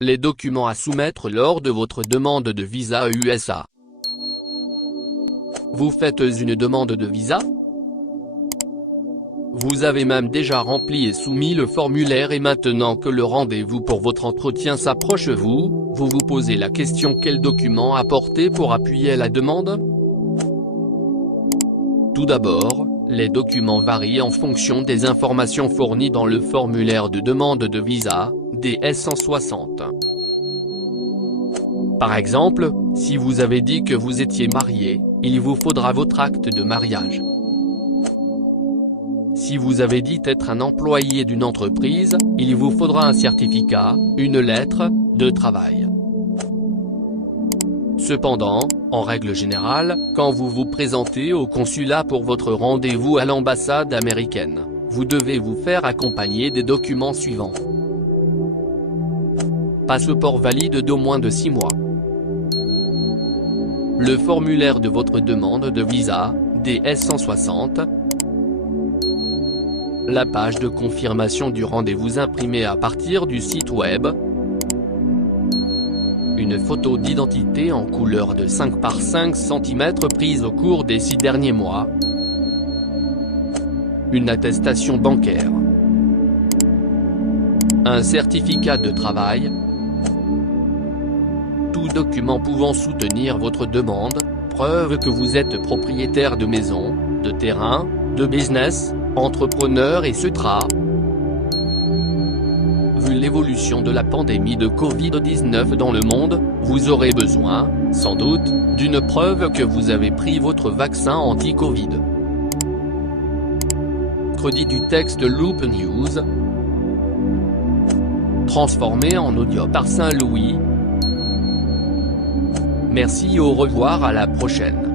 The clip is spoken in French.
Les documents à soumettre lors de votre demande de visa USA. Vous faites une demande de visa? Vous avez même déjà rempli et soumis le formulaire et maintenant que le rendez-vous pour votre entretien s'approche vous vous posez la question quel document apporter pour appuyer la demande? Tout d'abord, les documents varient en fonction des informations fournies dans le formulaire de demande de visa, DS-160. Par exemple, si vous avez dit que vous étiez marié, il vous faudra votre acte de mariage. Si vous avez dit être un employé d'une entreprise, il vous faudra un certificat, une lettre, de travail. Cependant, en règle générale, quand vous vous présentez au consulat pour votre rendez-vous à l'ambassade américaine, vous devez vous faire accompagner des documents suivants. Passeport valide d'au moins de 6 mois. Le formulaire de votre demande de visa, DS-160. La page de confirmation du rendez-vous imprimée à partir du site web. Une photo d'identité en couleur de 5 par 5 cm prise au cours des 6 derniers mois. Une attestation bancaire. Un certificat de travail. Tout document pouvant soutenir votre demande, preuve que vous êtes propriétaire de maison, de terrain, de business, entrepreneur etc. Vu l'évolution de la pandémie de Covid-19 dans le monde, vous aurez besoin, sans doute, d'une preuve que vous avez pris votre vaccin anti-Covid. Crédit du texte Loop News. Transformé en audio par Saint-Louis. Merci, au revoir, à la prochaine.